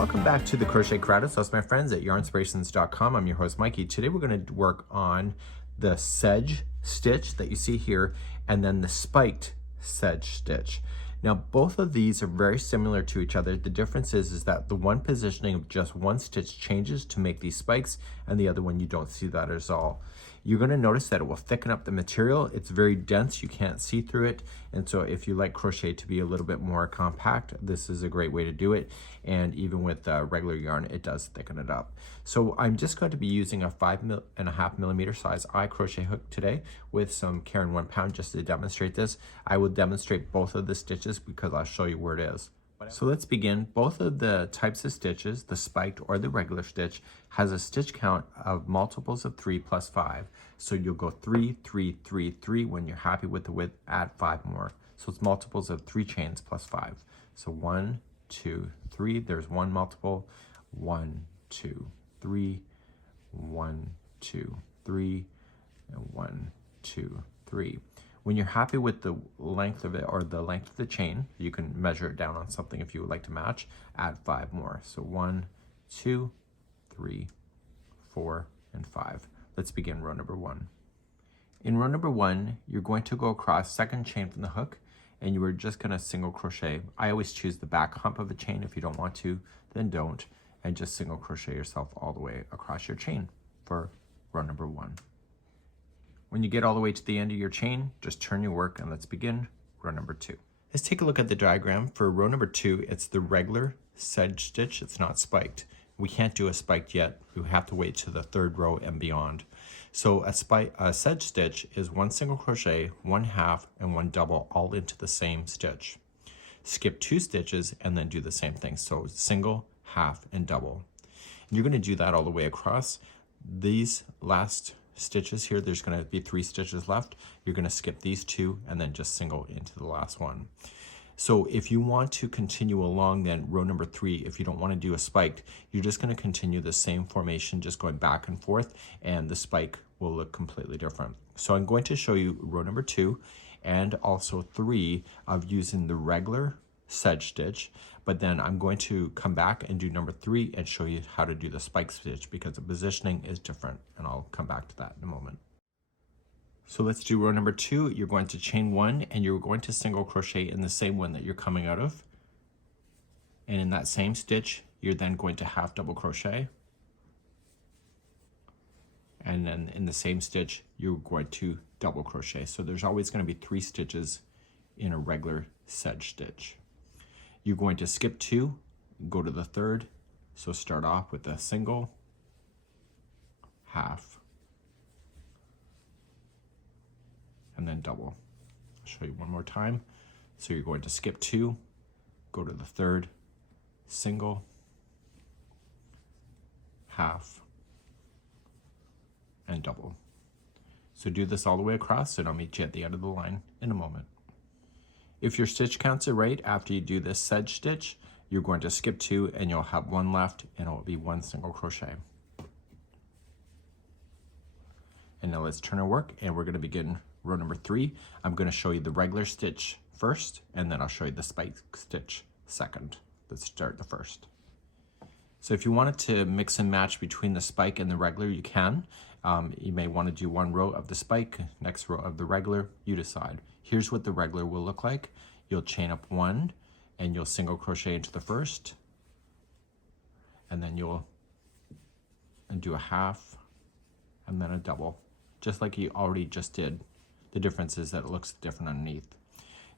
Welcome back to the Crochet Creatives. That's my friends at yarnspirations.com. I'm your host Mikey. Today we're going to work on the sedge stitch that you see here and then the spiked sedge stitch. Now both of these are very similar to each other. The difference is that the one positioning of just one stitch changes to make these spikes and the other one you don't see that at all. You're going to notice that it will thicken up the material. It's very dense, you can't see through it, and so if you like crochet to be a little bit more compact, this is a great way to do it. And even with regular yarn, it does thicken it up. So I'm just going to be using a 5.5 millimeter size eye crochet hook today with some Caron 1 pound just to demonstrate this. I will demonstrate both of the stitches because I'll show you where it is. So let's begin. Both of the types of stitches, the spiked or the regular stitch, has a stitch count of multiples of 3 plus 5. So you'll go 3, 3, 3, 3. When you're happy with the width, add 5 more. So it's multiples of 3 chains plus 5. So 1, 2, 3. There's one multiple. 1, 2, 3. 1, 2, 3. And 1, 2, 3. When you're happy with the length of it or the length of the chain, you can measure it down on something if you would like to match, add 5 more. So 1, 2, 3, 4, and 5. Let's begin row number 1. In row number 1, you're going to go across second chain from the hook and you are just going to single crochet. I always choose the back hump of a chain. If you don't want to, then don't, and just single crochet yourself all the way across your chain for row number 1. When you get all the way to the end of your chain, just turn your work and let's begin row number 2. Let's take a look at the diagram. For row number 2, it's the regular sedge stitch. It's not spiked. We can't do a spiked yet. We have to wait to the 3rd row and beyond. So a sedge stitch is 1 single crochet, 1 half, and 1 double all into the same stitch. Skip 2 stitches and then do the same thing. So single, half, and double. And you're going to do that all the way across. These last stitches here, there's going to be 3 stitches left. You're going to skip these 2 and then just single into the last one. So if you want to continue along then row number 3, if you don't want to do a spiked, you're just going to continue the same formation, just going back and forth, and the spike will look completely different. So I'm going to show you row number 2 and also 3 of using the regular sedge stitch, but then I'm going to come back and do number 3 and show you how to do the spike stitch because the positioning is different, and I'll come back to that in a moment. So let's do row number 2. You're going to chain 1 and you're going to single crochet in the same one that you're coming out of, and in that same stitch you're then going to half double crochet, and then in the same stitch you're going to double crochet. So there's always going to be 3 stitches in a regular sedge stitch. You're going to skip 2, go to the 3rd. So start off with a single, half, and then double. I'll show you one more time. So you're going to skip 2, go to the 3rd, single, half, and double. So do this all the way across and I'll meet you at the end of the line in a moment. If your stitch counts are right after you do this sedge stitch, you're going to skip 2 and you'll have 1 left and it will be 1 single crochet. And now let's turn our work and we're going to begin row number 3. I'm going to show you the regular stitch first and then I'll show you the spike stitch second. Let's start the first. So if you wanted to mix and match between the spike and the regular, you can. You may want to do 1 row of the spike, next row of the regular, you decide. Here's what the regular will look like. You'll chain up 1 and you'll single crochet into the first, and then you'll do a half and then a double, just like you already just did. The difference is that it looks different underneath.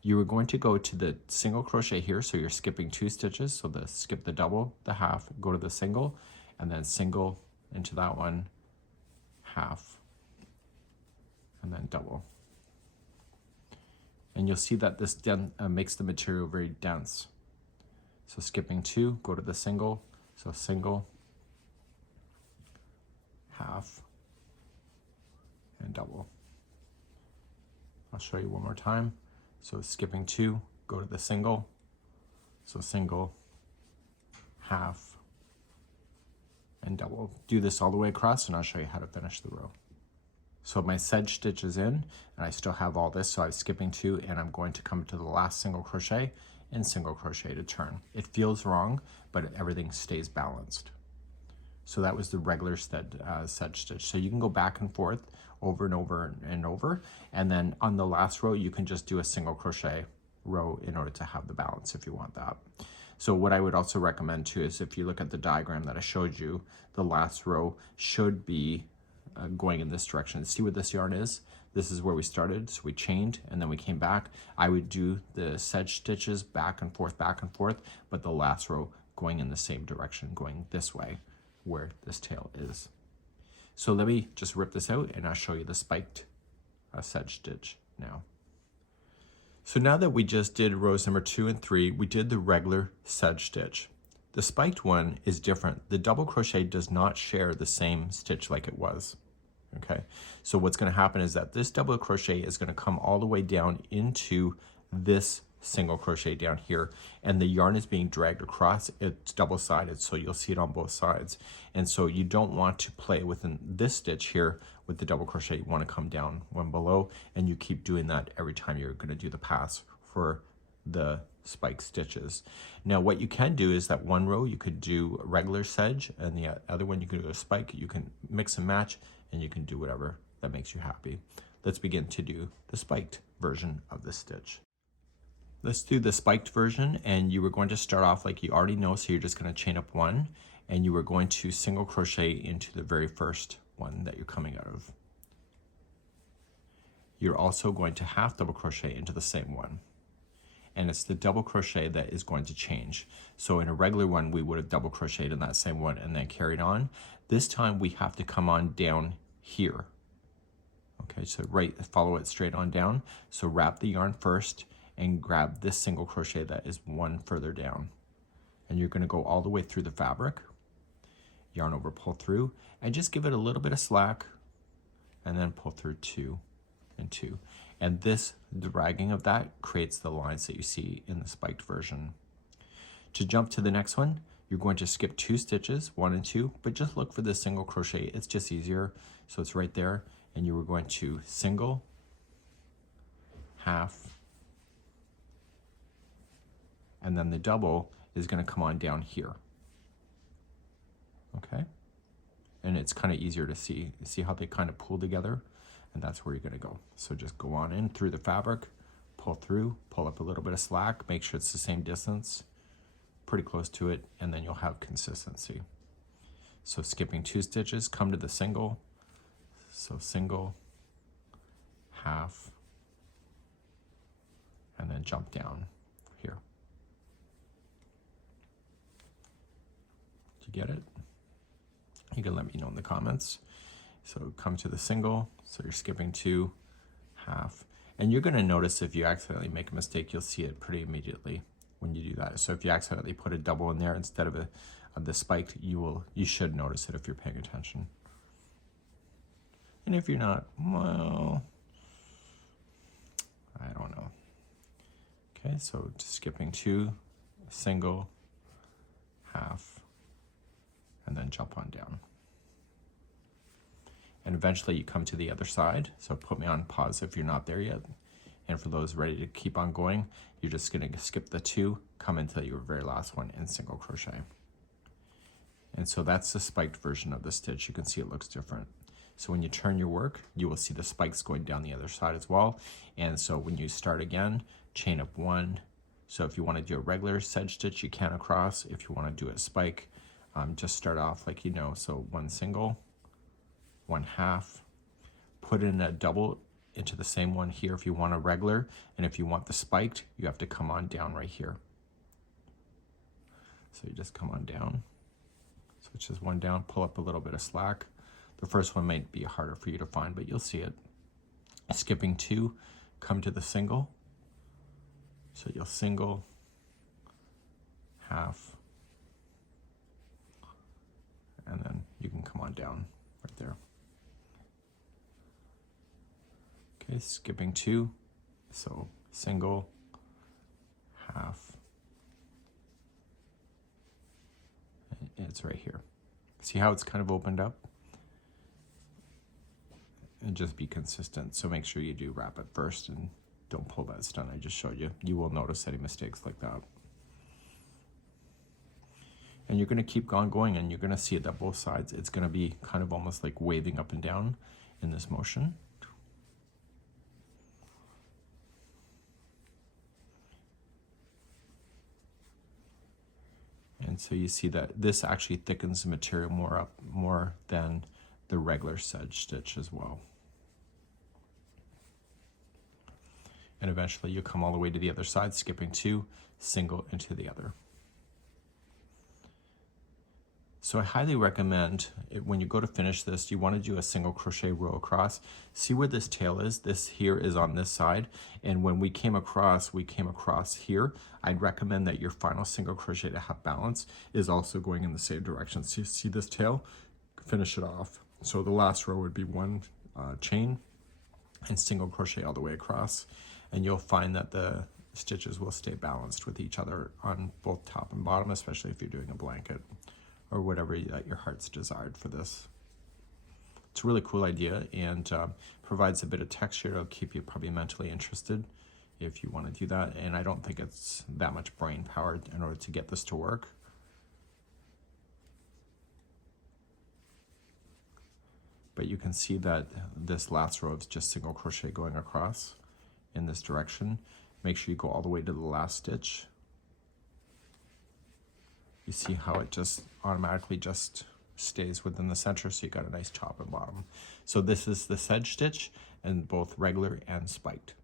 You are going to go to the single crochet here, so you're skipping 2 stitches, so skip the double, the half, go to the single, and then single into that one, half, and then double. And you'll see that this makes the material very dense. So skipping 2, go to the single, so single, half, and double. I'll show you one more time. So skipping 2, go to the single, so single, half, and double. Do this all the way across and I'll show you how to finish the row. So my sedge stitch is in and I still have all this, so I'm skipping 2 and I'm going to come to the last single crochet and single crochet to turn. It feels wrong, but everything stays balanced. So that was the regular sedge stitch. So you can go back and forth over and over and over, and then on the last row you can just do a single crochet row in order to have the balance if you want that. So what I would also recommend too is if you look at the diagram that I showed you, the last row should be going in this direction. See what this yarn is? This is where we started, so we chained and then we came back. I would do the sedge stitches back and forth, but the last row going in the same direction, going this way where this tail is. So let me just rip this out and I'll show you the spiked sedge stitch now. So now that we just did rows number 2 and 3, we did the regular sedge stitch. The spiked one is different. The double crochet does not share the same stitch like it was. Okay, so what's going to happen is that this double crochet is going to come all the way down into this single crochet down here, and the yarn is being dragged across. It's double-sided, so you'll see it on both sides. And so you don't want to play within this stitch here with the double crochet. You want to come down one below, and you keep doing that every time you're going to do the pass for the spike stitches. Now what you can do is that one row you could do regular sedge, and the other one you can do a spike. You can mix and match, and you can do whatever that makes you happy. Let's begin to do the spiked version of the stitch. Let's do the spiked version, and you were going to start off like you already know, so you're just going to chain up 1, and you were going to single crochet into the very first one that you're coming out of. You're also going to half double crochet into the same one, and it's the double crochet that is going to change. So in a regular one we would have double crocheted in that same one and then carried on. This time we have to come on down here. Okay, so follow it straight on down. So wrap the yarn first and grab this single crochet that is one further down, and you're going to go all the way through the fabric, yarn over, pull through, and just give it a little bit of slack, and then pull through 2 and 2, and this dragging of that creates the lines that you see in the spiked version. To jump to the next one, you're going to skip 2 stitches, 1 and 2, but just look for the single crochet. It's just easier, so it's right there, and you were going to single, half, and then the double is going to come on down here. Okay, and it's kind of easier to see. You see how they kind of pull together, and that's where you're going to go. So just go on in through the fabric, pull through, pull up a little bit of slack, make sure it's the same distance, pretty close to it, and then you'll have consistency. So skipping 2 stitches, come to the single, so single, half, and then jump down here. Get it? You can let me know in the comments. So come to the single, so you're skipping 2, half, and you're going to notice if you accidentally make a mistake, you'll see it pretty immediately when you do that. So if you accidentally put a double in there instead of the spiked, you should notice it if you're paying attention. And if you're not, well, I don't know. Okay, so just skipping 2, single, half, and then jump on down. And eventually you come to the other side, so put me on pause if you're not there yet. And for those ready to keep on going, you're just going to skip the 2, come into your very last one, and single crochet. And so that's the spiked version of the stitch. You can see it looks different. So when you turn your work, you will see the spikes going down the other side as well. And so when you start again, chain up 1. So if you want to do a regular sedge stitch, you can across. If you want to do a spike, just start off like you know. So 1 single, 1 half, put in a double into the same one here if you want a regular, and if you want the spiked, you have to come on down right here. So you just come on down, switch this one down, pull up a little bit of slack. The first one might be harder for you to find, but you'll see it. Skipping 2, come to the single, so you'll single, half, and then you can come on down right there. Okay, skipping 2, so single, half, and it's right here. See how it's kind of opened up? And just be consistent, so make sure you do wrap it first and Don't pull that stun I just showed you. You will notice any mistakes like that. And you're going to keep on going, and you're going to see it that both sides, it's going to be kind of almost like waving up and down in this motion. And so you see that this actually thickens the material more than the regular sedge stitch as well. And eventually you come all the way to the other side, skipping 2, single into the other. So I highly recommend when you go to finish this, you want to do a single crochet row across. See where this tail is? This here is on this side. And when we came across here. I'd recommend that your final single crochet to have balance is also going in the same direction. So you see this tail? Finish it off. So the last row would be 1 chain and single crochet all the way across. And you'll find that the stitches will stay balanced with each other on both top and bottom, especially if you're doing a blanket or whatever that your heart's desired for this. It's a really cool idea, and provides a bit of texture. It'll keep you probably mentally interested if you want to do that. And I don't think it's that much brain power in order to get this to work. But you can see that this last row is just single crochet going across in this direction. Make sure you go all the way to the last stitch. You see how it just automatically just stays within the center, so you got a nice top and bottom. So this is the sedge stitch, and both regular and spiked.